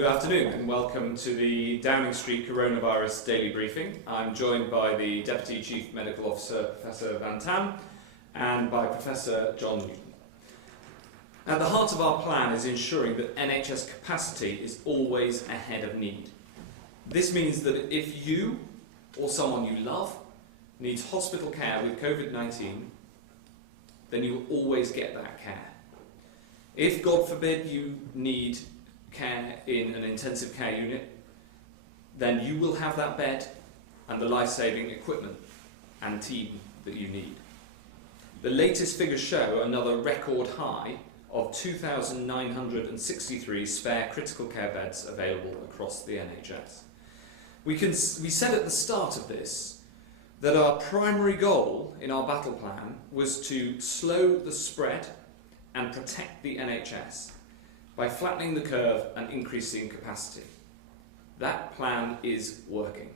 Good afternoon and welcome to the Downing Street Coronavirus Daily Briefing. I'm joined by the Deputy Chief Medical Officer, Professor Van-Tam, and by Professor John Newton. At the heart of our plan is ensuring that NHS capacity is always ahead of need. This means that if you or someone you love needs hospital care with Covid-19, then you will always get that care. If, God forbid, you need care in an intensive care unit, then you will have that bed and the life-saving equipment and team that you need. The latest figures show another record high of 2,963 spare critical care beds available across the NHS. We said at the start of this that our primary goal in our battle plan was to slow the spread and protect the NHS by flattening the curve and increasing capacity. That plan is working.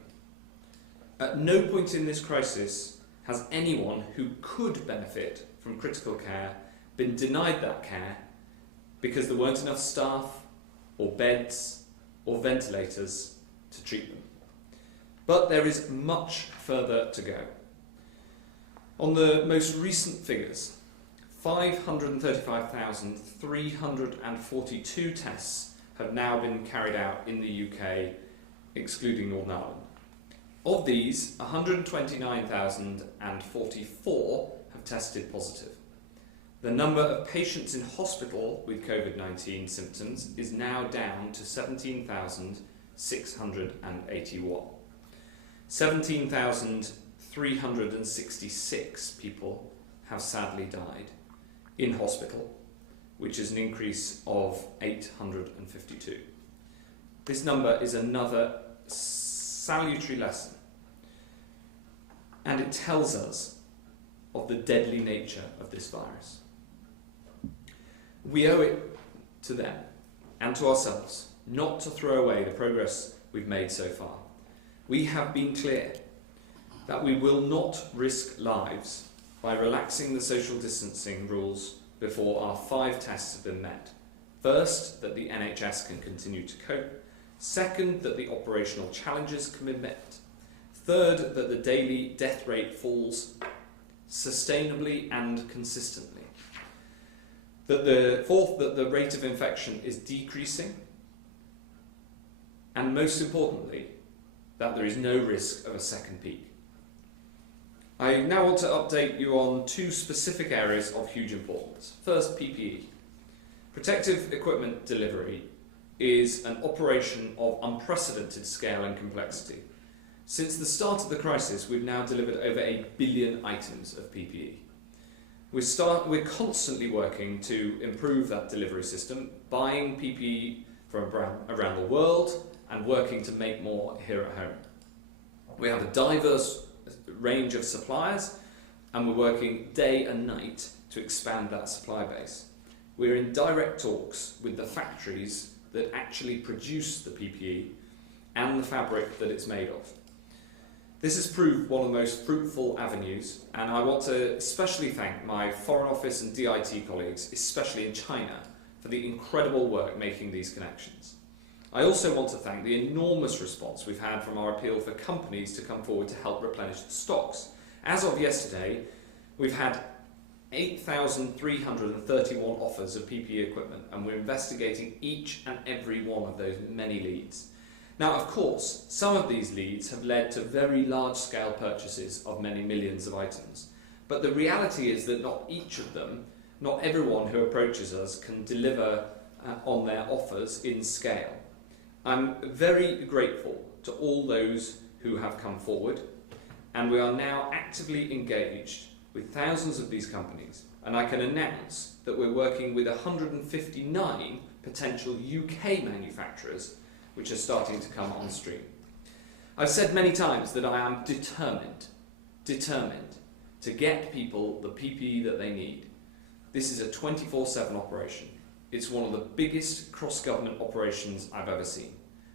At no point in this crisis has anyone who could benefit from critical care been denied that care because there weren't enough staff or beds or ventilators to treat them. But there is much further to go. On the most recent figures, 535,342 tests have now been carried out in the UK, excluding Northern Ireland. Of these, 129,044 have tested positive. The number of patients in hospital with Covid-19 symptoms is now down to 17,681. 17,366 people have sadly died in hospital, which is an increase of 852. This number is another salutary lesson, and it tells us of the deadly nature of this virus. We owe it to them and to ourselves not to throw away the progress we've made so far. We have been clear that we will not risk lives by relaxing the social distancing rules before our 5 tests have been met. First, that the NHS can continue to cope. Second, that the operational challenges can be met. Third, that the daily death rate falls sustainably and consistently. Fourth, that the rate of infection is decreasing. And most importantly, that there is no risk of a second peak. I now want to update you on 2 specific areas of huge importance. First, PPE. Protective equipment delivery is an operation of unprecedented scale and complexity. Since the start of the crisis, we've now delivered over 1 billion items of PPE. We're constantly working to improve that delivery system, buying PPE from around the world and working to make more here at home. We have a diverse range of suppliers, and we're working day and night to expand that supply base. We're in direct talks with the factories that actually produce the PPE and the fabric that it's made of. This has proved one of the most fruitful avenues, and I want to especially thank my Foreign Office and DIT colleagues, especially in China, for the incredible work making these connections. I also want to thank the enormous response we've had from our appeal for companies to come forward to help replenish the stocks. As of yesterday, we've had 8,331 offers of PPE equipment, and we're investigating each and every one of those many leads. Now, of course, some of these leads have led to very large-scale purchases of many millions of items. But the reality is that not each of them, not everyone who approaches us can deliver on their offers in scale. I'm very grateful to all those who have come forward, and we are now actively engaged with thousands of these companies, and I can announce that we're working with 159 potential UK manufacturers which are starting to come on stream. I've said many times that I am determined to get people the PPE that they need. This is a 24/7 operation. It's one of the biggest cross-government operations I've ever seen.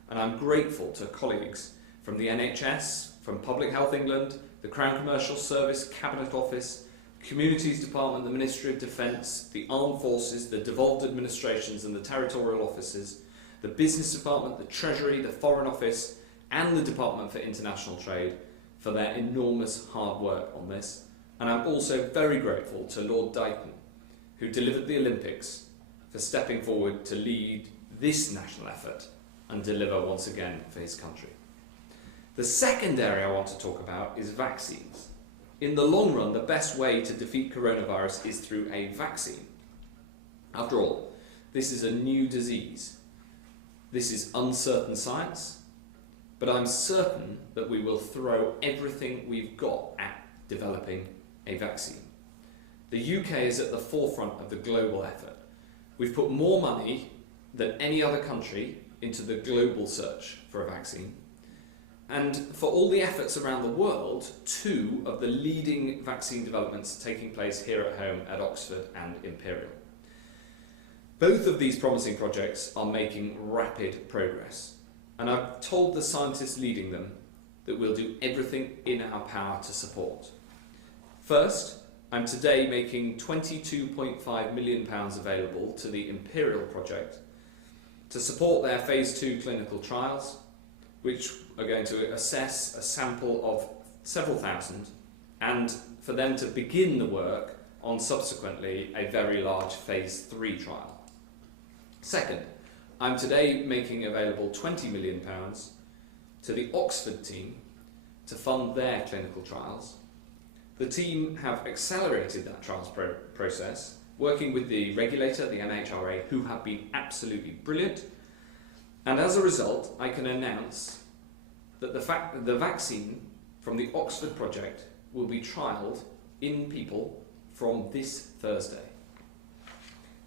And I'm grateful to colleagues from the NHS, from Public Health England, the Crown Commercial Service, Cabinet Office, Communities Department, the Ministry of Defence, the Armed Forces, the devolved administrations and the territorial offices, the Business Department, the Treasury, the Foreign Office, and the Department for International Trade for their enormous hard work on this. And I'm also very grateful to Lord Dighton, who delivered the Olympics, for stepping forward to lead this national effort and deliver once again for his country. The second area I want to talk about is vaccines. In the long run, the best way to defeat coronavirus is through a vaccine. After all, this is a new disease. This is uncertain science, but I'm certain that we will throw everything we've got at developing a vaccine. The UK is at the forefront of the global effort. We've put more money than any other country into the global search for a vaccine. And for all the efforts around the world, 2 of the leading vaccine developments are taking place here at home at Oxford and Imperial. Both of these promising projects are making rapid progress, and I've told the scientists leading them that we'll do everything in our power to support. First, I'm today making £22.5 million available to the Imperial project to support their phase 2 clinical trials, which are going to assess a sample of several thousand, and for them to begin the work on subsequently a very large phase 3 trial. Second, I'm today making available £20 million to the Oxford team to fund their clinical trials. The team have accelerated that trials process, working with the regulator, the MHRA, who have been absolutely brilliant. And as a result, I can announce that the vaccine from the Oxford project will be trialled in people from this Thursday.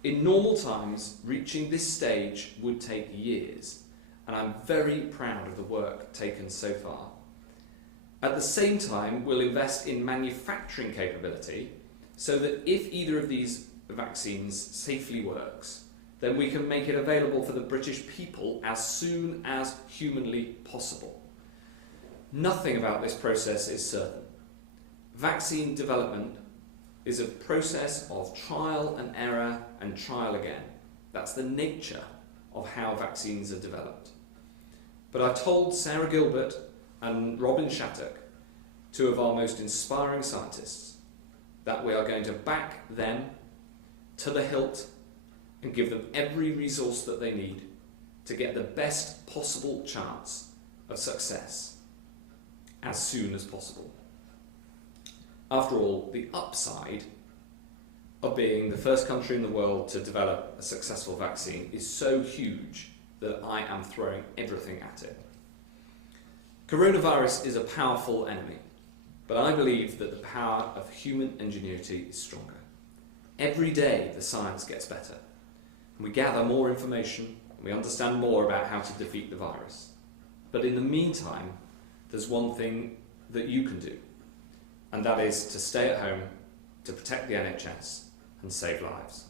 In normal times, reaching this stage would take years, and I'm very proud of the work taken so far. At the same time, we'll invest in manufacturing capability so that if either of these vaccines safely works, then we can make it available for the British people as soon as humanly possible. Nothing about this process is certain. Vaccine development is a process of trial and error and trial again. That's the nature of how vaccines are developed. But I told Sarah Gilbert and Robin Shattuck, 2 of our most inspiring scientists, that we are going to back them to the hilt and give them every resource that they need to get the best possible chance of success as soon as possible. After all, the upside of being the first country in the world to develop a successful vaccine is so huge that I am throwing everything at it. Coronavirus is a powerful enemy, but I believe that the power of human ingenuity is stronger. Every day the science gets better, and we gather more information, and we understand more about how to defeat the virus. But in the meantime, there's one thing that you can do, and that is to stay at home, to protect the NHS and save lives.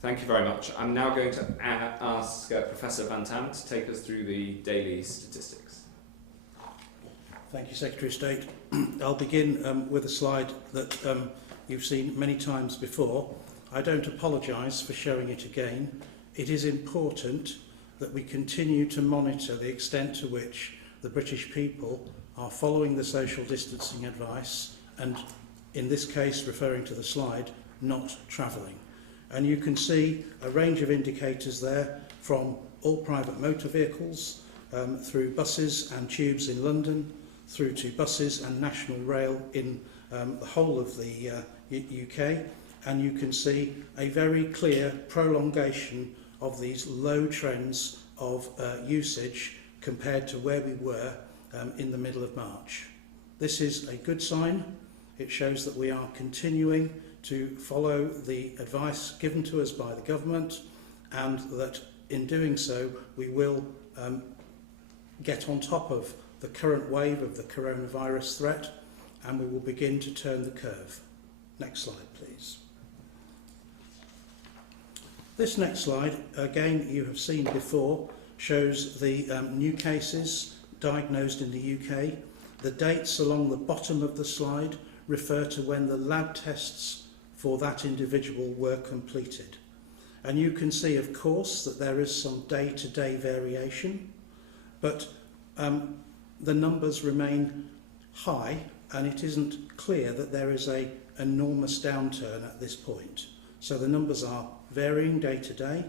Thank you very much. I'm now going to ask Professor Van-Tam to take us through the daily statistics. Thank you, Secretary of State. I'll begin with a slide that you've seen many times before. I don't apologise for showing it again. It is important that we continue to monitor the extent to which the British people are following the social distancing advice and, in this case, referring to the slide, not travelling. And you can see a range of indicators there, from all private motor vehicles, through buses and tubes in London, through to buses and national rail in the whole of the UK. And you can see a very clear prolongation of these low trends of usage compared to where we were in the middle of March. This is a good sign. It shows that we are continuing to follow the advice given to us by the government, and that in doing so we will get on top of the current wave of the coronavirus threat, and we will begin to turn the curve. Next slide, please. This next slide, again you have seen before, shows the new cases diagnosed in the UK. The dates along the bottom of the slide refer to when the lab tests for that individual were completed. And you can see, of course, that there is some day-to-day variation, but the numbers remain high, and it isn't clear that there is an enormous downturn at this point. So the numbers are varying day to day,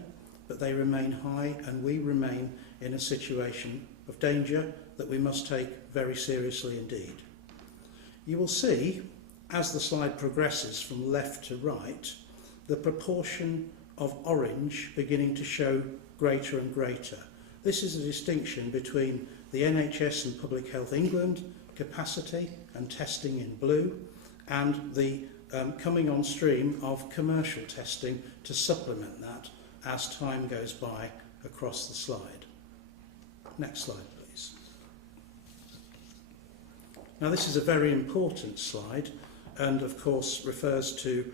but they remain high, and we remain in a situation of danger that we must take very seriously indeed. You will see, as the slide progresses from left to right, the proportion of orange beginning to show greater and greater. This is a distinction between the NHS and Public Health England capacity and testing in blue, and the coming on stream of commercial testing to supplement that as time goes by across the slide. Next slide, please. Now, this is a very important slide, and of course refers to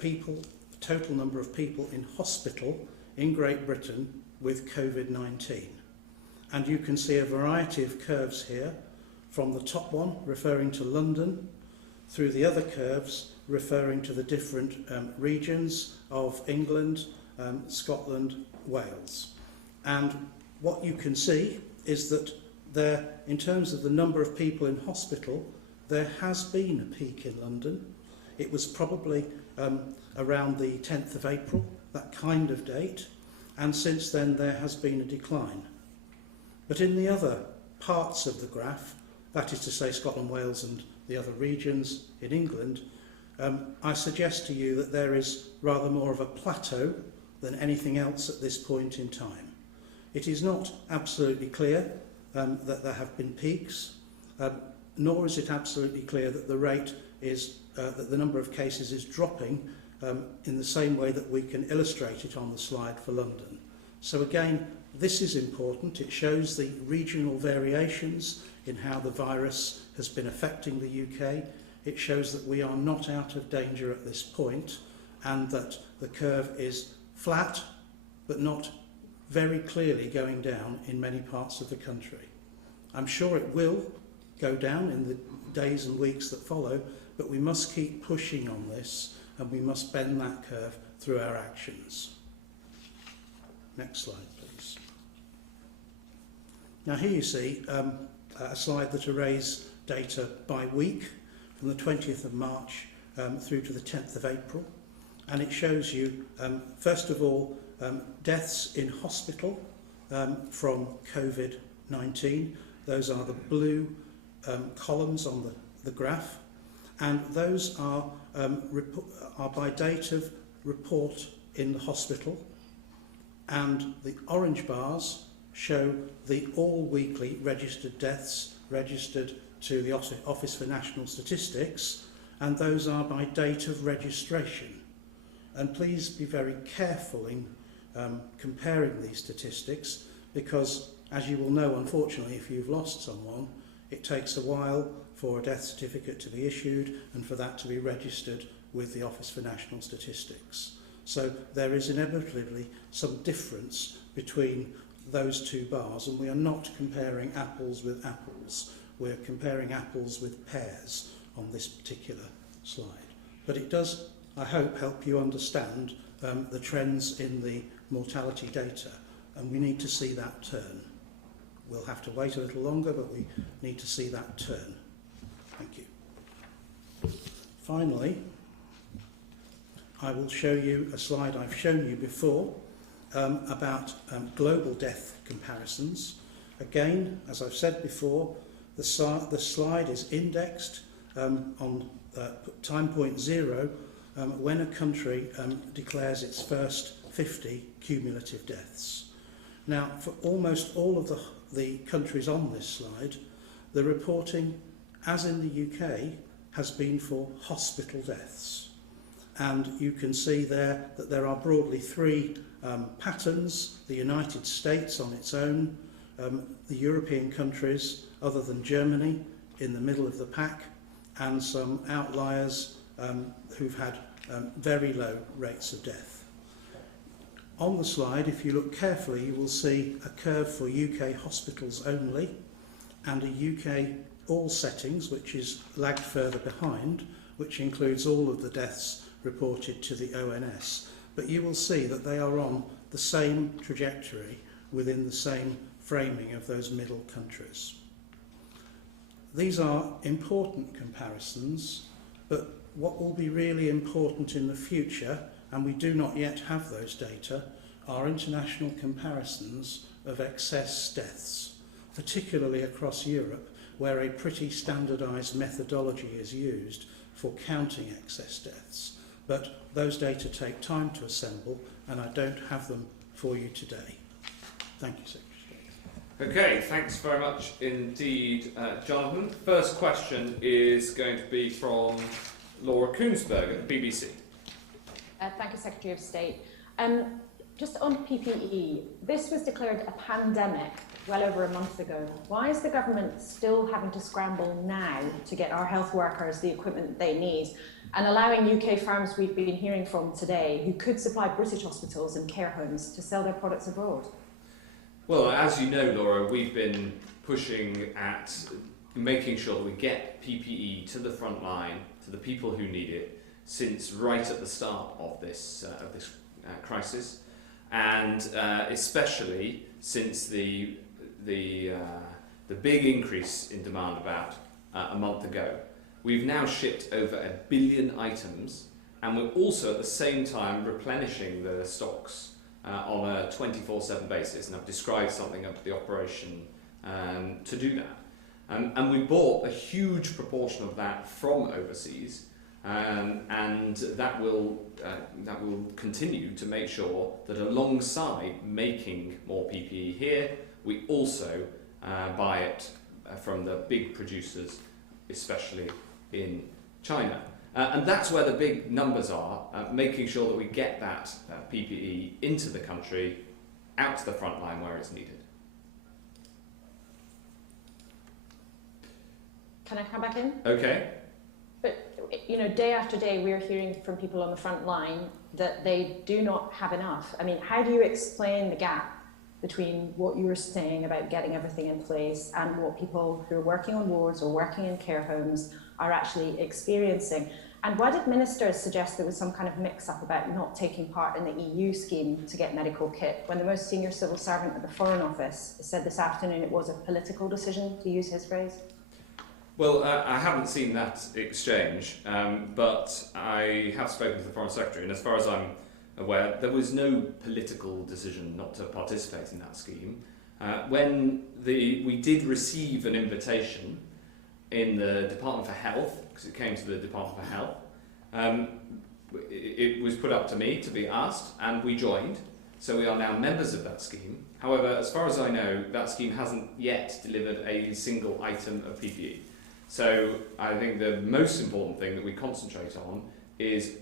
people, the total number of people in hospital in Great Britain with Covid-19. And you can see a variety of curves here, from the top one referring to London, through the other curves referring to the different regions of England, Scotland, Wales. And what you can see is that there, in terms of the number of people in hospital, there has been a peak in London. It was probably around the 10th of April, that kind of date, and since then there has been a decline. But in the other parts of the graph, that is to say Scotland, Wales and the other regions in England, I suggest to you that there is rather more of a plateau than anything else at this point in time. It is not absolutely clear that there have been peaks, nor is it absolutely clear that the rate is, that the number of cases is dropping in the same way that we can illustrate it on the slide for London. So again, this is important. It shows the regional variations in how the virus has been affecting the UK. It shows that we are not out of danger at this point, and that the curve is flat, but not very clearly going down in many parts of the country. I'm sure it will go down in the days and weeks that follow, but we must keep pushing on this, and we must bend that curve through our actions. Next slide, please. Now here you see a slide that arrays data by week from the 20th of March through to the 10th of April. And it shows you, first of all, deaths in hospital from Covid-19. Those are the blue columns on the graph. And those are by date of report in the hospital. And the orange bars show the all-weekly registered deaths registered to the Office for National Statistics, and those are by date of registration. And please be very careful in comparing these statistics, because, as you will know, unfortunately, if you've lost someone, it takes a while for a death certificate to be issued and for that to be registered with the Office for National Statistics. So there is inevitably some difference between those two bars, and we are not comparing apples with apples. We're comparing apples with pears on this particular slide. But it does, I hope, help you understand the trends in the mortality data, and we need to see that turn. We'll have to wait a little longer, but we need to see that turn. Thank you. Finally, I will show you a slide I've shown you before about global death comparisons. Again, as I've said before, the slide is indexed on time point 0 when a country declares its first 50 cumulative deaths. Now, for almost all of the countries on this slide, the reporting, as in the UK, has been for hospital deaths. And you can see there that there are broadly three patterns: the United States on its own, the European countries other than Germany in the middle of the pack, and some outliers who've had very low rates of death. On the slide, if you look carefully, you will see a curve for UK hospitals only, and a UK all settings, which is lagged further behind, which includes all of the deaths reported to the ONS. but you will see that they are on the same trajectory within the same framing of those middle countries. These are important comparisons, but what will be really important in the future, and we do not yet have those data, are international comparisons of excess deaths, particularly across Europe, where a pretty standardised methodology is used for counting excess deaths. But those data take time to assemble, and I don't have them for you today. Thank you, Secretary. Okay, thanks very much indeed, Jonathan. First question is going to be from Laura Koonsberger, BBC. Thank you, Secretary of State. Just on PPE, this was declared a pandemic well over a month ago. Why is the government still having to scramble now to get our health workers the equipment that they need, and allowing UK firms we've been hearing from today who could supply British hospitals and care homes to sell their products abroad? Well, as you know, Laura, we've been pushing at making sure that we get PPE to the front line, to the people who need it, since right at the start of this crisis, and especially since the big increase in demand about a month ago. We've now shipped over 1 billion items, and we're also at the same time replenishing the stocks on a 24/7 basis, and I've described something of the operation to do that. And we bought a huge proportion of that from overseas, and that will continue to make sure that alongside making more PPE here, we also buy it from the big producers, especially in China. And that's where the big numbers are, making sure that we get that PPE into the country, out to the front line where it's needed. Can I come back in? Okay. But, you know, day after day we're hearing from people on the front line that they do not have enough. I mean, how do you explain the gap between what you were saying about getting everything in place and what people who are working on wards or working in care homes are actually experiencing? And why did ministers suggest there was some kind of mix-up about not taking part in the EU scheme to get medical kit, when the most senior civil servant at the Foreign Office said this afternoon it was a political decision, to use his phrase? Well, I haven't seen that exchange, but I have spoken to the Foreign Secretary, and as far as I'm aware, there was no political decision not to participate in that scheme. When we did receive an invitation in the Department for Health, because it came to the Department for Health, it was put up to me to be asked, and we joined, so we are now members of that scheme. However, as far as I know, that scheme hasn't yet delivered a single item of PPE. So I think the most important thing that we concentrate on is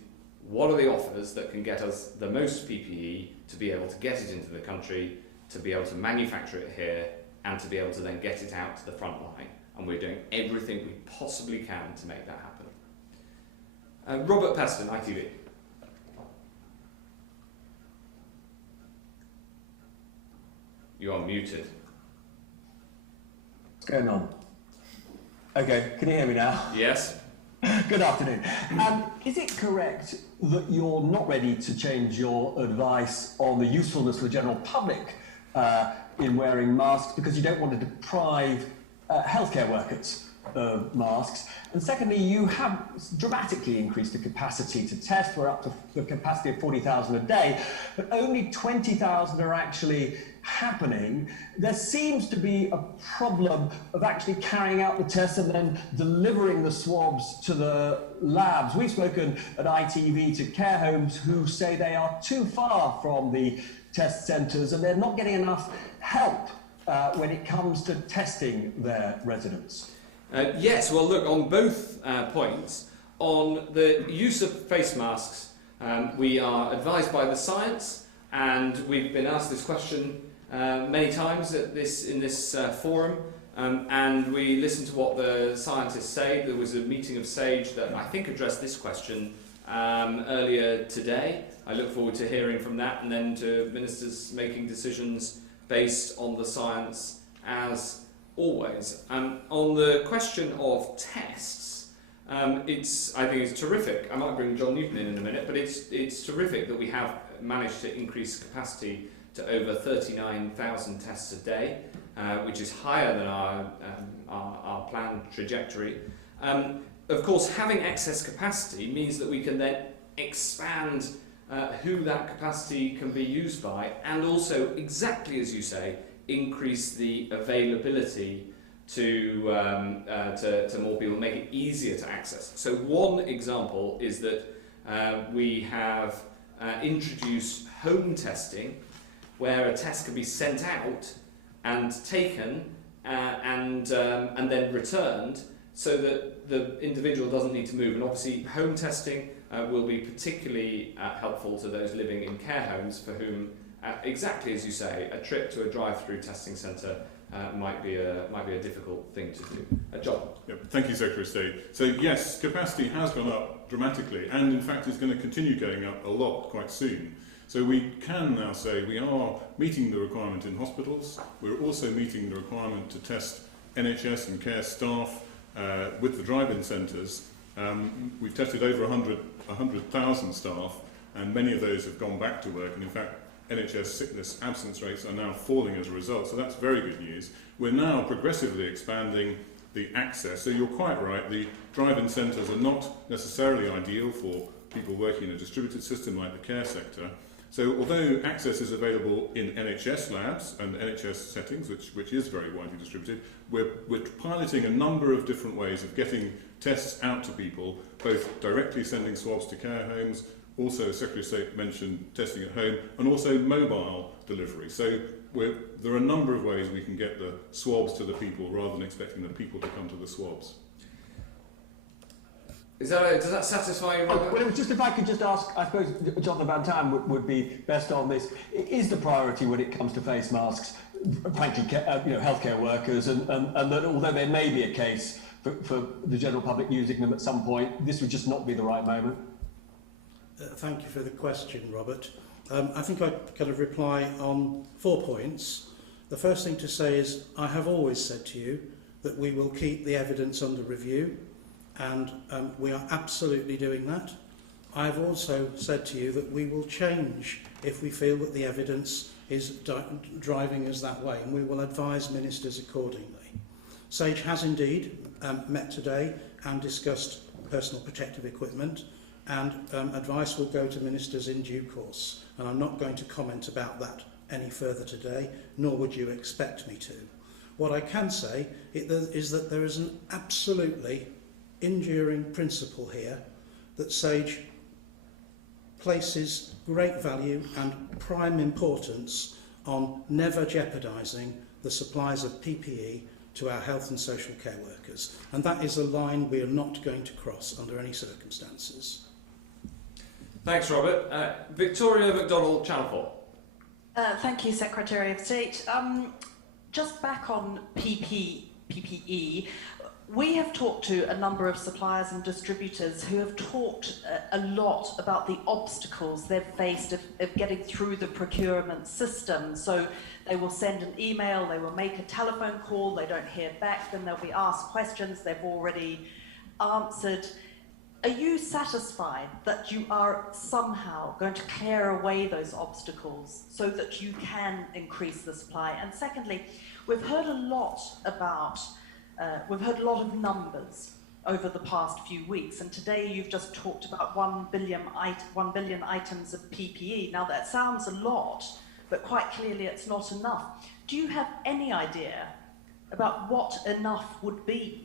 what are the offers that can get us the most PPE to be able to get it into the country, to be able to manufacture it here, and to be able to then get it out to the front line. And we're doing everything we possibly can to make that happen. Robert Peston, ITV. You are muted. What's going on? Okay, can you hear me now? Yes. Good afternoon. Is it correct that you're not ready to change your advice on the usefulness for the general public in wearing masks because you don't want to deprive healthcare workers of masks? And secondly, you have dramatically increased the capacity to test. We're up to the capacity of 40,000 a day, but only 20,000 are actually happening. There seems to be a problem of actually carrying out the tests and then delivering the swabs to the labs. We've spoken at ITV to care homes who say they are too far from the test centres and they're not getting enough help when it comes to testing their residents. Yes, well look, on both points, on the use of face masks, we are advised by the science, and we've been asked this question many times in this forum, and we listen to what the scientists say. There was a meeting of SAGE that I think addressed this question earlier today. I look forward to hearing from that, and then to ministers making decisions based on the science as always. On the question of tests, I think it's terrific. I might bring John Newton in a minute, but it's terrific that we have managed to increase capacity to over 39,000 tests a day, which is higher than our planned trajectory. Of course, having excess capacity means that we can then expand who that capacity can be used by, and also, exactly as you say, increase the availability to more people, make it easier to access. So one example is that we have introduced home testing, where a test can be sent out and taken and then returned, so that the individual doesn't need to move. And obviously home testing will be particularly helpful to those living in care homes, for whom, exactly as you say, a trip to a drive-through testing centre might be a difficult thing to do. John. Yeah, thank you, Secretary of State. So yes, capacity has gone up dramatically, and in fact is going to continue going up a lot quite soon. So we can now say we are meeting the requirement in hospitals. We're also meeting the requirement to test NHS and care staff with the drive-in centres. We've tested over 100,000 staff, and many of those have gone back to work, and in fact NHS sickness absence rates are now falling as a result, so that's very good news. We're now progressively expanding the access, so you're quite right, the drive-in centres are not necessarily ideal for people working in a distributed system like the care sector. So although access is available in NHS labs and NHS settings, which is very widely distributed, we're piloting a number of different ways of getting tests out to people, both directly sending swabs to care homes, also Secretary of State mentioned testing at home, and also mobile delivery. So there are a number of ways we can get the swabs to the people rather than expecting the people to come to the swabs. Does that satisfy you, Robert? Well, it was just, if I could just ask, I suppose Jonathan Van-Tam would be best on this. Is the priority when it comes to face masks, frankly, healthcare workers, and that although there may be a case for the general public using them at some point, this would just not be the right moment? Thank you for the question, Robert. I think I'd kind of reply on 4 points. The first thing to say is I have always said to you that we will keep the evidence under review, and we are absolutely doing that. I've also said to you that we will change if we feel that the evidence is driving us that way, and we will advise ministers accordingly. SAGE has indeed met today and discussed personal protective equipment, and advice will go to ministers in due course. And I'm not going to comment about that any further today, nor would you expect me to. What I can say is that there is an absolutely enduring principle here that SAGE places great value and prime importance on never jeopardising the supplies of PPE to our health and social care workers. And that is a line we are not going to cross under any circumstances. Thanks, Robert. Victoria McDonald, Channel 4. Thank you, Secretary of State. Just back on PPE, we have talked to a number of suppliers and distributors who have talked a lot about the obstacles they've faced of getting through the procurement system. So they will send an email, they will make a telephone call, they don't hear back, then they'll be asked questions they've already answered. Are you satisfied that you are somehow going to clear away those obstacles so that you can increase the supply? And secondly, we've heard a lot of numbers over the past few weeks, and today you've just talked about 1 billion items of PPE. Now that sounds a lot, but quite clearly it's not enough. Do you have any idea about what enough would be?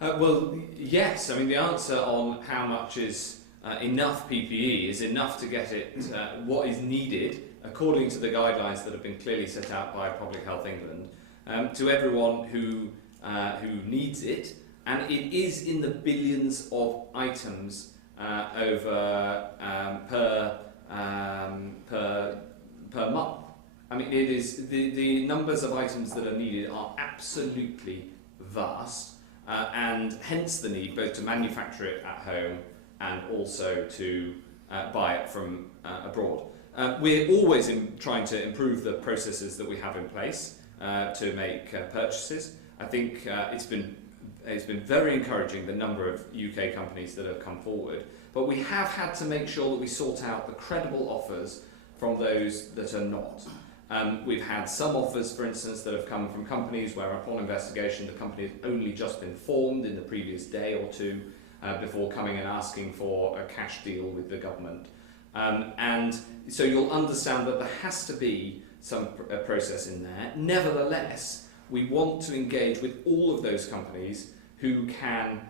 Well, yes. I mean, the answer on how much is enough PPE is enough to get it what is needed, according to the guidelines that have been clearly set out by Public Health England, to everyone who needs it, and it is in the billions of items per month. I mean, it is the numbers of items that are needed are absolutely vast. And hence the need both to manufacture it at home and also to buy it from abroad. We're always trying to improve the processes that we have in place to make purchases. I think it's been it's been very encouraging, the number of UK companies that have come forward. But we have had to make sure that we sort out the credible offers from those that are not. We've had some offers, for instance, that have come from companies where upon investigation the company has only just been formed in the previous day or two before coming and asking for a cash deal with the government. And so you'll understand that there has to be some process in there. Nevertheless, we want to engage with all of those companies who can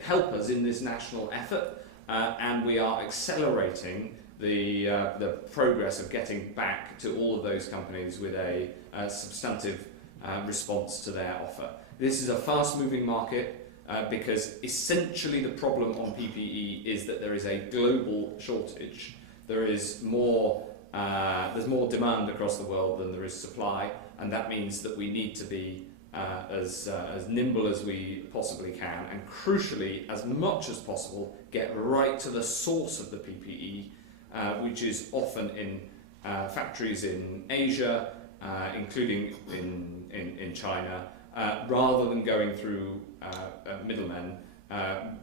help us in this national effort, and we are accelerating the progress of getting back to all of those companies with a substantive response to their offer. This is a fast-moving market because essentially the problem on PPE is that there is a global shortage. There's more demand across the world than there is supply, and that means that we need to be as nimble as we possibly can, and crucially, as much as possible, get right to the source of the PPE, which is often in factories in Asia, including in China, rather than going through middlemen,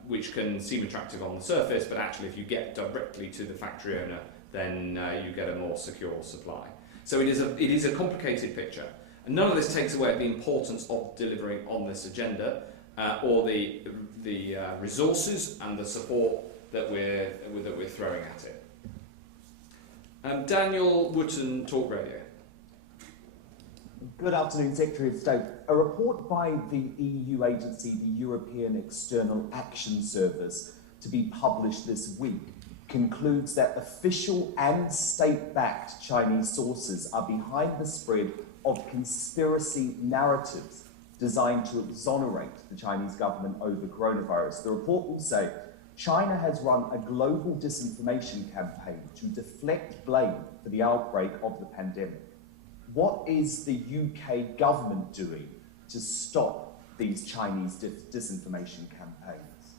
which can seem attractive on the surface, but actually if you get directly to the factory owner, then you get a more secure supply. So it is a complicated picture. And none of this takes away the importance of delivering on this agenda, or the resources and the support that we're throwing at it. Daniel Wootton, Talk Radio. Good afternoon, Secretary of State. A report by the EU agency, the European External Action Service, to be published this week, concludes that official and state-backed Chinese sources are behind the spread of conspiracy narratives designed to exonerate the Chinese government over coronavirus. The report will say China has run a global disinformation campaign to deflect blame for the outbreak of the pandemic. What is the UK government doing to stop these Chinese disinformation campaigns?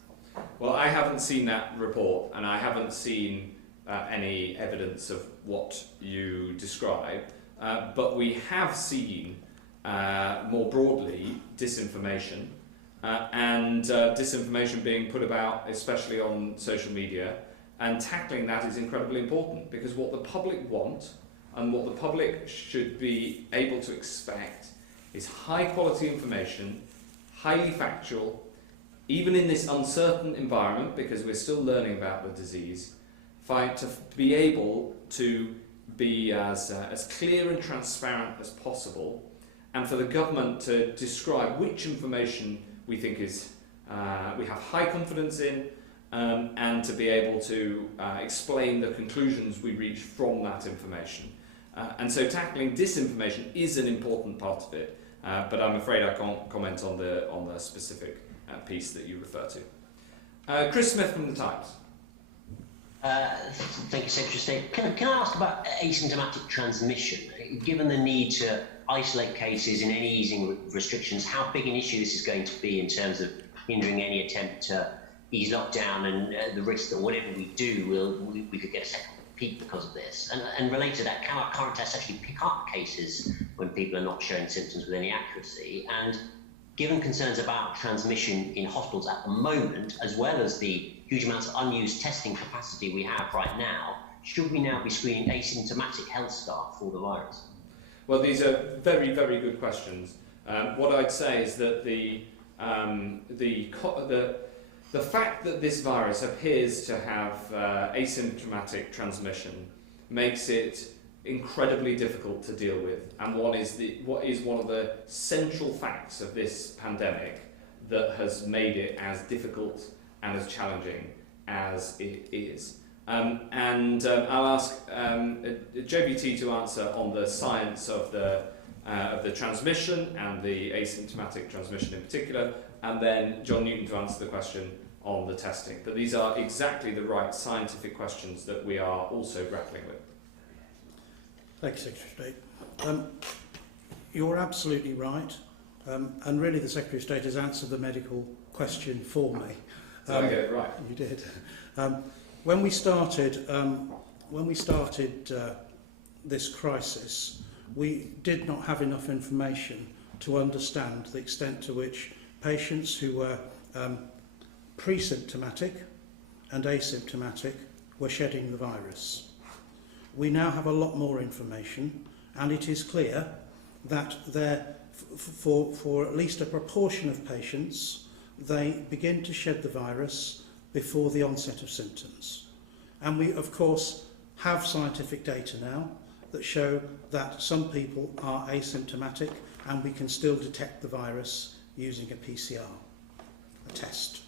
Well, I haven't seen that report, and I haven't seen any evidence of what you describe, but we have seen more broadly disinformation, and disinformation being put about, especially on social media, and tackling that is incredibly important, because what the public want and what the public should be able to expect is high quality information, highly factual, even in this uncertain environment, because we're still learning about the disease, to be able to be as clear and transparent as possible, and for the government to describe which information we think is we have high confidence in, and to be able to explain the conclusions we reach from that information. And so tackling disinformation is an important part of it, but I'm afraid I can't comment on the specific piece that you refer to. Chris Smith from The Times. Thank you, Secretary of State. Can I ask about asymptomatic transmission? Given the need to isolate cases in any easing restrictions, how big an issue this is going to be in terms of hindering any attempt to ease lockdown, and the risk that whatever we do, we could get a second peak because of this? And related to that, can our current tests actually pick up cases when people are not showing symptoms with any accuracy? And given concerns about transmission in hospitals at the moment, as well as the huge amounts of unused testing capacity we have right now, should we now be screening asymptomatic health staff for the virus? Well, these are very, very good questions. What I'd say is that the fact that this virus appears to have asymptomatic transmission makes it incredibly difficult to deal with, and what is one of the central facts of this pandemic that has made it as difficult and as challenging as it is. I'll ask JBT to answer on the science of the transmission and the asymptomatic transmission in particular, and then John Newton to answer the question on the testing. But these are exactly the right scientific questions that we are also grappling with. Thank you, Secretary of State. You're absolutely right, and really the Secretary of State has answered the medical question for me. Did I get it right? You did. When we started this crisis, we did not have enough information to understand the extent to which patients who were pre-symptomatic and asymptomatic were shedding the virus. We now have a lot more information, and it is clear that for at least a proportion of patients, they begin to shed the virus before the onset of symptoms. And we, of course, have scientific data now that show that some people are asymptomatic and we can still detect the virus using a PCR, a test.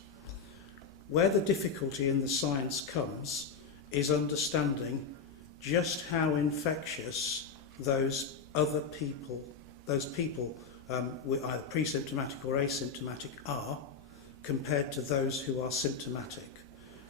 Where the difficulty in the science comes is understanding just how infectious those other people, with either pre-symptomatic or asymptomatic, are compared to those who are symptomatic.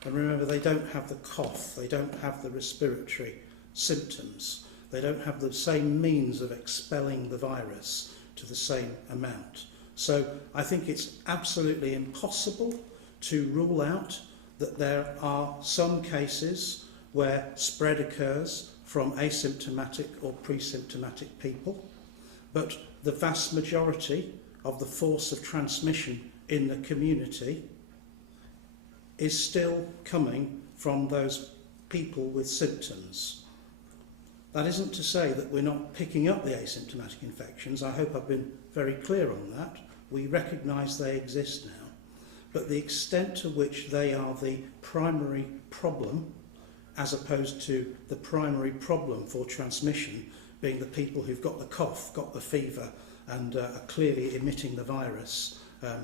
And remember, they don't have the cough, they don't have the respiratory symptoms, they don't have the same means of expelling the virus to the same amount. So I think it's absolutely impossible to rule out that there are some cases where spread occurs from asymptomatic or pre-symptomatic people, but the vast majority of the force of transmission in the community is still coming from those people with symptoms. That isn't to say that we're not picking up the asymptomatic infections. I hope I've been very clear on that. We recognise they exist now. But the extent to which they are the primary problem, as opposed to the primary problem for transmission being the people who've got the cough, got the fever, and are clearly emitting the virus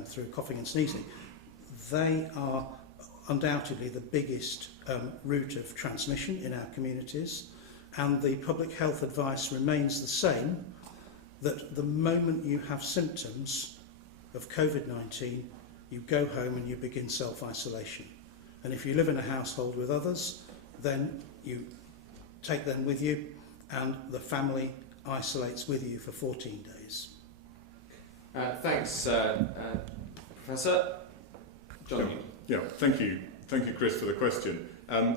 through coughing and sneezing, they are undoubtedly the biggest route of transmission in our communities, and the public health advice remains the same, that the moment you have symptoms of Covid-19, you go home and you begin self-isolation. And if you live in a household with others, then you take them with you, and the family isolates with you for 14 days. Thanks, Professor. John. Yeah, thank you, Chris, for the question.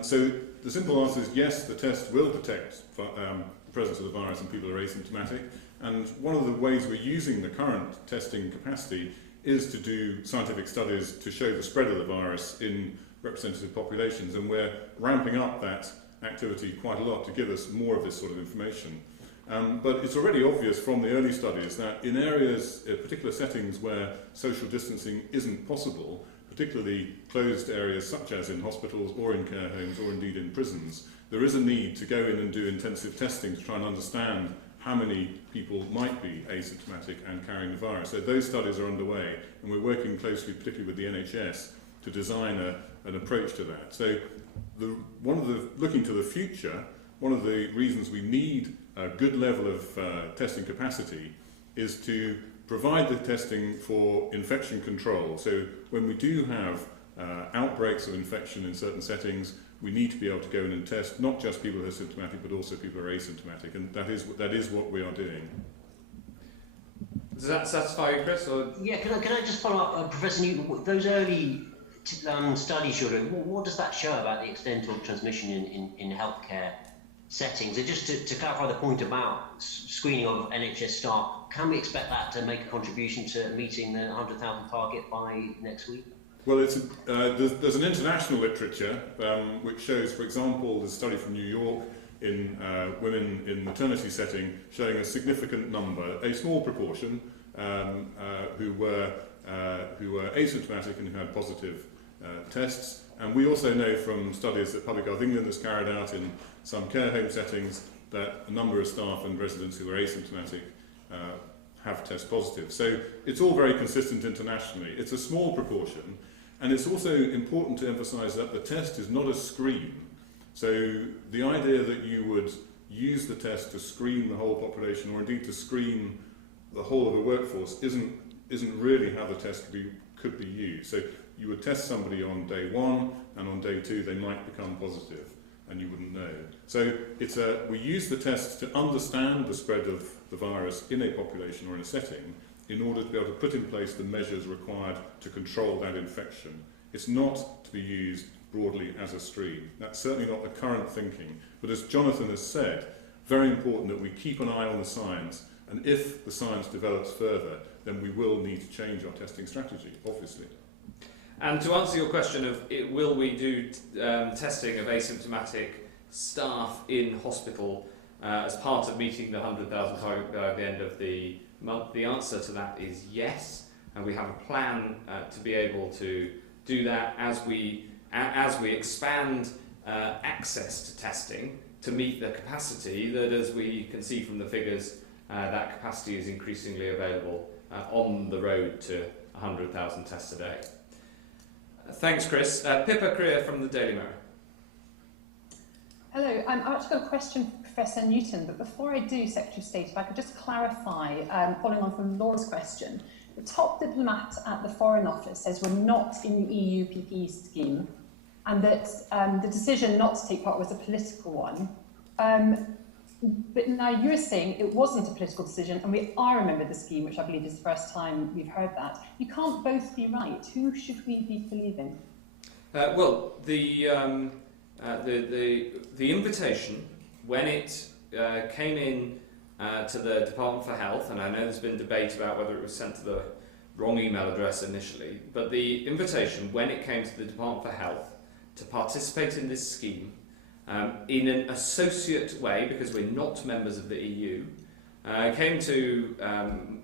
So the simple answer is yes, the test will detect the presence of the virus in people who are asymptomatic. And one of the ways we're using the current testing capacity is to do scientific studies to show the spread of the virus in representative populations, and we're ramping up that activity quite a lot to give us more of this sort of information. But it's already obvious from the early studies that in areas, particular settings where social distancing isn't possible, particularly closed areas such as in hospitals or in care homes or indeed in prisons, there is a need to go in and do intensive testing to try and understand how many people might be asymptomatic and carrying the virus. So those studies are underway, and we're working closely, particularly with the NHS, to design an approach to that. So looking to the future, one of the reasons we need a good level of testing capacity is to provide the testing for infection control. So when we do have outbreaks of infection in certain settings, we need to be able to go in and test not just people who are symptomatic, but also people who are asymptomatic, and that is what we are doing. Does that satisfy you, Chris? Or? Yeah, can I just follow up, Professor Newton? Those early studies you're doing, what does that show about the extent of transmission in healthcare settings? And just to clarify the point about screening of NHS staff, can we expect that to make a contribution to meeting the 100,000 target by next week? Well, there's an international literature which shows, for example, there's a study from New York in women in maternity setting showing a significant number, a small proportion, who were asymptomatic and who had positive tests. And we also know from studies that Public Health England has carried out in some care home settings that a number of staff and residents who are asymptomatic have test positive. So it's all very consistent internationally. It's a small proportion, and it's also important to emphasise that the test is not a screen. So the idea that you would use the test to screen the whole population, or indeed to screen the whole of the workforce, isn't really how the test could be used. So you would test somebody on day 1, and on day 2 they might become positive, and you wouldn't know. So we use the test to understand the spread of the virus in a population or in a setting in order to be able to put in place the measures required to control that infection. It's not to be used broadly as a screen. That's certainly not the current thinking. But as Jonathan has said, very important that we keep an eye on the science And if the science develops further, then we will need to change our testing strategy, obviously. And to answer your question of will we do testing of asymptomatic staff in hospital as part of meeting the 100,000 target by the end of the month, the answer to that is yes, and we have a plan to be able to do that as we expand access to testing to meet the capacity that, as we can see from the figures, that capacity is increasingly available on the road to 100,000 tests a day. Thanks, Chris. Pippa Creer from the Daily Mirror. Hello, I've actually got a question for Professor Newton, but before I do, Secretary of State, if I could just clarify, following on from Laura's question, the top diplomat at the Foreign Office says we're not in the EU PPE scheme, and that the decision not to take part was a political one. But now you're saying it wasn't a political decision, and we are a member of the scheme, which I believe is the first time we've heard that. You can't both be right. Who should we be believing? Well, the invitation, when it came in to the Department for Health, and I know there's been debate about whether it was sent to the wrong email address initially, but the invitation, when it came to the Department for Health to participate in this scheme in an associate way, because we're not members of the EU, came to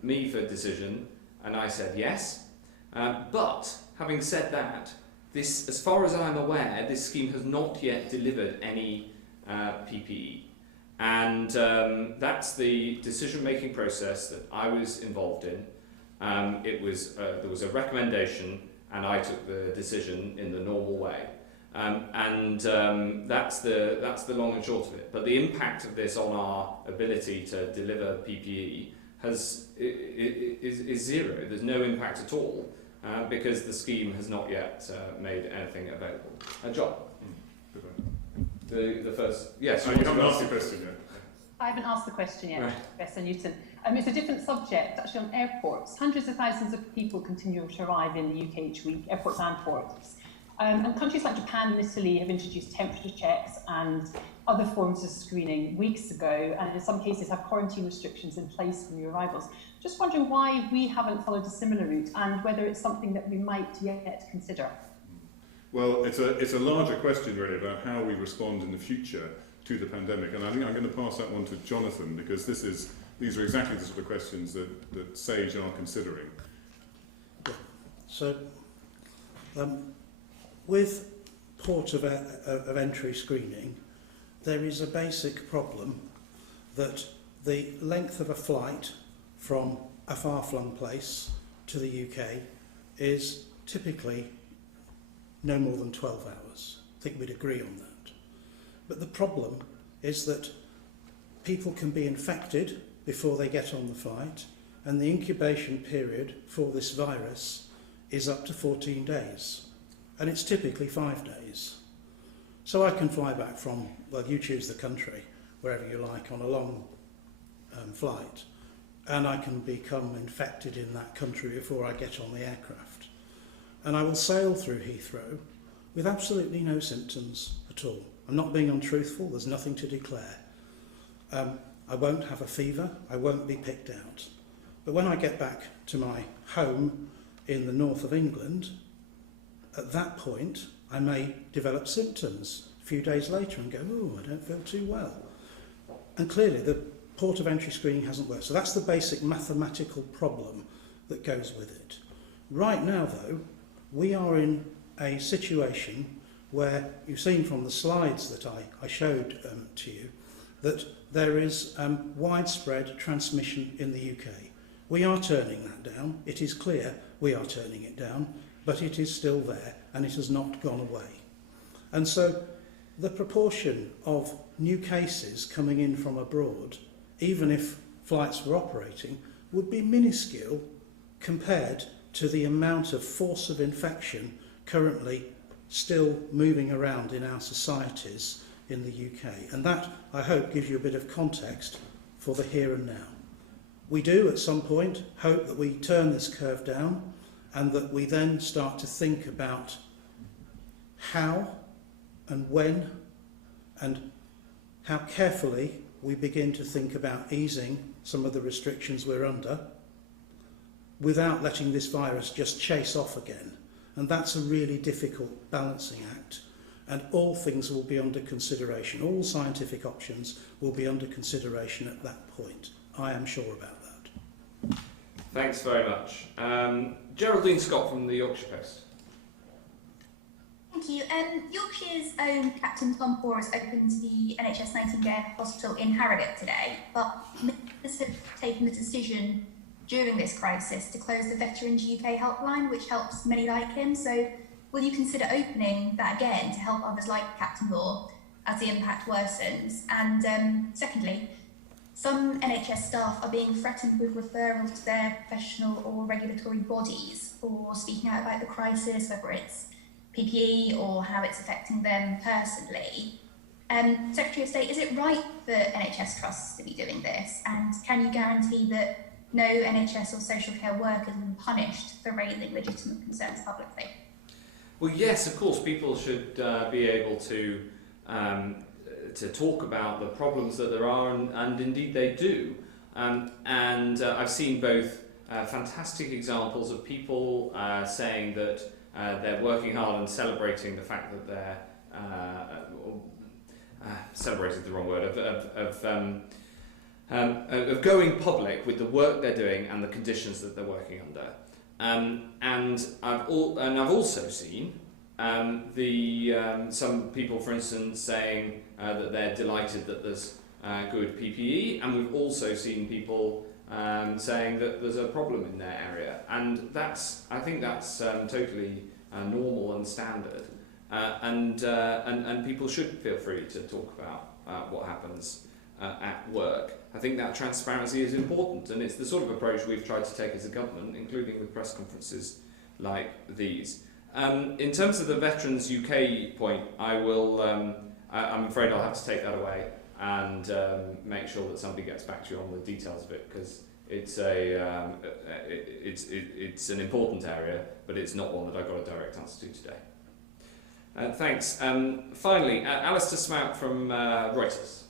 me for decision, and I said yes. But having said that, this, as far as I'm aware, this scheme has not yet delivered any PPE. And that's the decision-making process that I was involved in. There was a recommendation, and I took the decision in the normal way. That's the long and short of it. But the impact of this on our ability to deliver PPE is zero. There's no impact at all because the scheme has not yet made anything available. John, the first, yes. You haven't asked the question yet. I haven't asked the question yet, Right. Professor Newton. It's a different subject, actually, on airports. Hundreds of thousands of people continue to arrive in the UK each week, airports and ports. And countries like Japan and Italy have introduced temperature checks and other forms of screening weeks ago, and in some cases have quarantine restrictions in place for new arrivals. Just wondering why we haven't followed a similar route, and whether it's something that we might yet consider. Well, it's a larger question really about how we respond in the future to the pandemic, and I think I'm going to pass that one to Jonathan, because these are exactly the sort of questions that SAGE are considering. So, with port of entry screening, there is a basic problem that the length of a flight from a far-flung place to the UK is typically no more than 12 hours. I think we'd agree on that. But the problem is that people can be infected before they get on the flight, and the incubation period for this virus is up to 14 days. And it's typically 5 days. So I can fly back from, well, you choose the country, wherever you like, on a long flight, and I can become infected in that country before I get on the aircraft. And I will sail through Heathrow with absolutely no symptoms at all. I'm not being untruthful, there's nothing to declare. I won't have a fever, I won't be picked out. But when I get back to my home in the north of England, at that point, I may develop symptoms a few days later and go, oh, I don't feel too well. And clearly, the port of entry screening hasn't worked. So that's the basic mathematical problem that goes with it. Right now, though, we are in a situation where you've seen from the slides that I showed to you that there is widespread transmission in the UK. We are turning that down. It is clear we are turning it down. But it is still there, and it has not gone away. And so the proportion of new cases coming in from abroad, even if flights were operating, would be minuscule compared to the amount of force of infection currently still moving around in our societies in the UK. And that, I hope, gives you a bit of context for the here and now. We do, at some point, hope that we turn this curve down, and that we then start to think about how and when and how carefully we begin to think about easing some of the restrictions we're under without letting this virus just chase off again. And that's a really difficult balancing act. And all things will be under consideration. All scientific options will be under consideration at that point. I am sure about that. Thanks very much. Geraldine Scott from the Yorkshire Post. Thank you. Yorkshire's own Captain Tom Poor has opened the NHS Nightingale Hospital in Harrogate today, but ministers have taken the decision during this crisis to close the Veterans UK helpline, which helps many like him. So will you consider opening that again to help others like Captain Moore as the impact worsens? And secondly, some NHS staff are being threatened with referrals to their professional or regulatory bodies for speaking out about the crisis, whether it's PPE or how it's affecting them personally. Secretary of State, is it right for NHS trusts to be doing this? And can you guarantee that no NHS or social care workers will be punished for raising legitimate concerns publicly? Well, yes, of course, people should be able to talk about the problems that there are, and indeed they do. And I've seen both fantastic examples of people saying that they're working hard and celebrating the fact that they're celebrating the wrong word of going public with the work they're doing and the conditions that they're working under. And I've also seen some people, for instance, saying that they're delighted that there's good PPE, and we've also seen people saying that there's a problem in their area, and I think that's totally normal and standard, and people should feel free to talk about what happens at work. I think that transparency is important, and it's the sort of approach we've tried to take as a government, including with press conferences like these. In terms of the Veterans UK point, I'm afraid I'll have to take that away and make sure that somebody gets back to you on the details of it, because it's an important area, but it's not one that I've got a direct answer to today. Thanks. Finally, Alistair Smout from Reuters.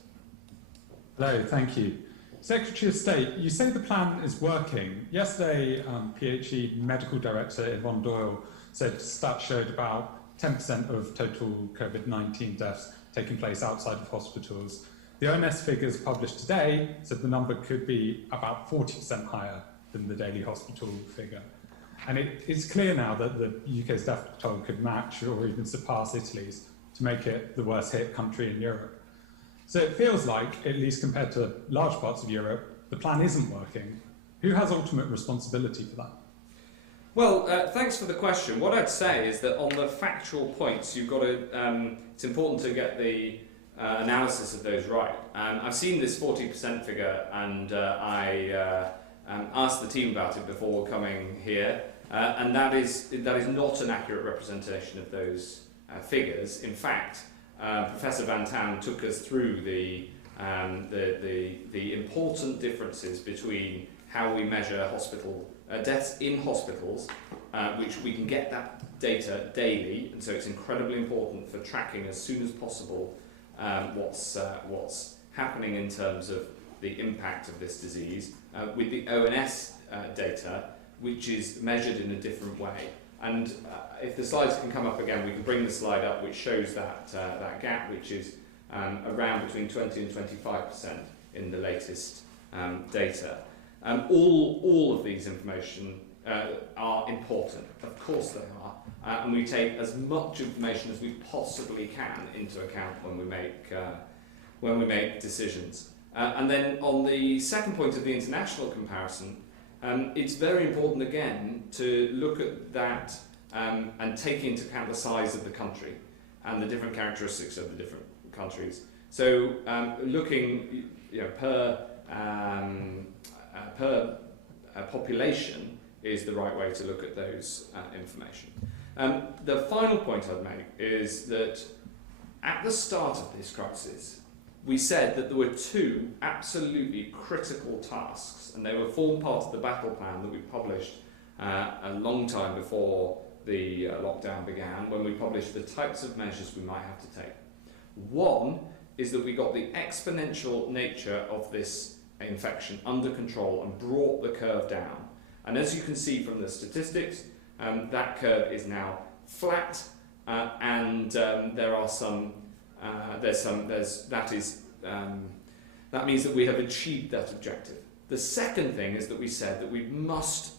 Hello, thank you. Secretary of State, you say the plan is working. Yesterday, PHE Medical Director Yvonne Doyle said stats showed about 10% of total COVID-19 deaths taking place outside of hospitals. The OMS figures published today said the number could be about 40% higher than the daily hospital figure. And it's clear now that the UK's death toll could match or even surpass Italy's to make it the worst hit country in Europe. So it feels like, at least compared to large parts of Europe, the plan isn't working. Who has ultimate responsibility for that? Well, thanks for the question. What I'd say is that on the factual points, you've got to. It's important to get the analysis of those right. I've seen this 40% figure, and I asked the team about it before coming here, and that is not an accurate representation of those figures. In fact, Professor Van-Tam took us through the important differences between how we measure hospital deaths in hospitals, which we can get that data daily, and so it's incredibly important for tracking as soon as possible what's happening in terms of the impact of this disease, with the ONS data, which is measured in a different way. And if the slides can come up again, we can bring the slide up, which shows that gap, which is around between 20 and 25% in the latest data. All of these information are important, of course they are, and we take as much information as we possibly can into account when we make decisions. And then on the second point of the international comparison, it's very important again to look at that and take into account the size of the country and the different characteristics of the different countries. So looking per population is the right way to look at those information. The final point I'd make is that at the start of this crisis, we said that there were two absolutely critical tasks, and they were formed part of the battle plan that we published a long time before the lockdown began, when we published the types of measures we might have to take. One is that we got the exponential nature of this infection under control and brought the curve down. And as you can see from the statistics, that curve is now flat, and there are some. That means that we have achieved that objective. The second thing is that we said that we must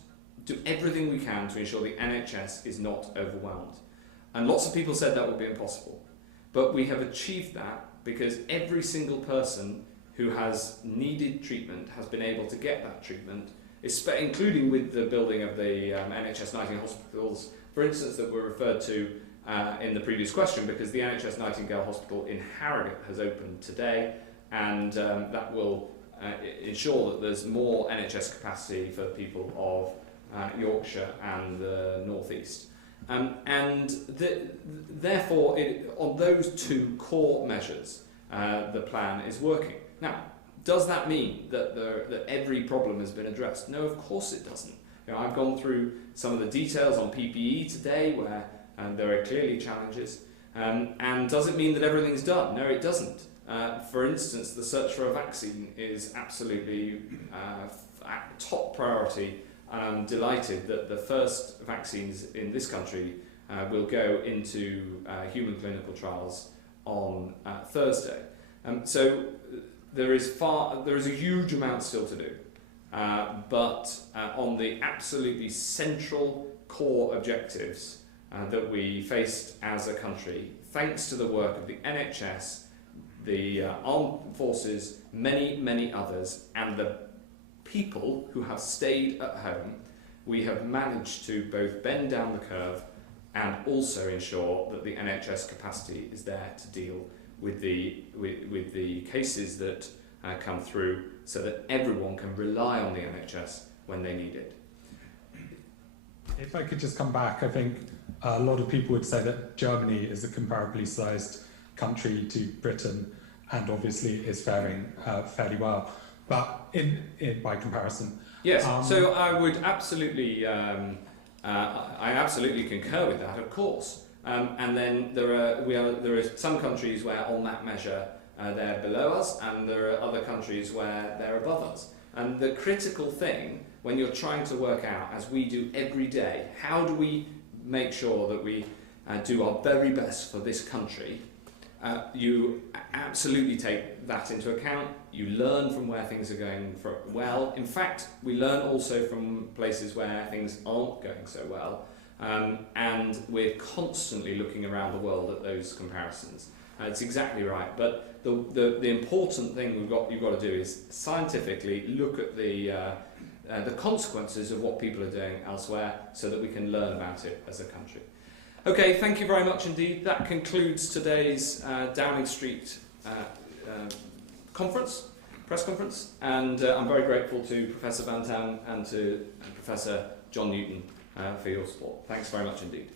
do everything we can to ensure the NHS is not overwhelmed. And lots of people said that would be impossible. But we have achieved that because every single person who has needed treatment has been able to get that treatment, including with the building of the NHS Nightingale hospitals, for instance, that were referred to in the previous question, because the NHS Nightingale Hospital in Harrogate has opened today, and that will ensure that there's more NHS capacity for people of Yorkshire and the North East. Therefore, on those two core measures, the plan is working. Now, does that mean that every problem has been addressed? No, of course it doesn't. I've gone through some of the details on PPE today, where there are clearly challenges. And does it mean that everything's done? No, it doesn't. For instance, the search for a vaccine is absolutely top priority. I'm delighted that the first vaccines in this country will go into human clinical trials on Thursday. So there is a huge amount still to do, but on the absolutely central core objectives that we faced as a country, thanks to the work of the NHS, the armed forces, many others, and the people who have stayed at home, we have managed to both bend down the curve and also ensure that the NHS capacity is there to deal with the cases that come through, so that everyone can rely on the NHS when they need it. If I could just come back, I think a lot of people would say that Germany is a comparably sized country to Britain, and obviously is faring fairly well. But by comparison, yes. So I would absolutely, I absolutely concur with that, of course. And then there are some countries where on that measure they're below us, and there are other countries where they're above us. And the critical thing when you're trying to work out, as we do every day, how do we make sure that we do our very best for this country? You absolutely take that into account. You learn from where things are going well. In fact, we learn also from places where things aren't going so well. And we're constantly looking around the world at those comparisons. It's exactly right. But the important thing you've got to do is scientifically look at the consequences of what people are doing elsewhere, so that we can learn about it as a country. Okay, thank you very much indeed. That concludes today's Downing Street press conference, and I'm very grateful to Professor Van-Tam and to Professor John Newton for your support. Thanks very much indeed.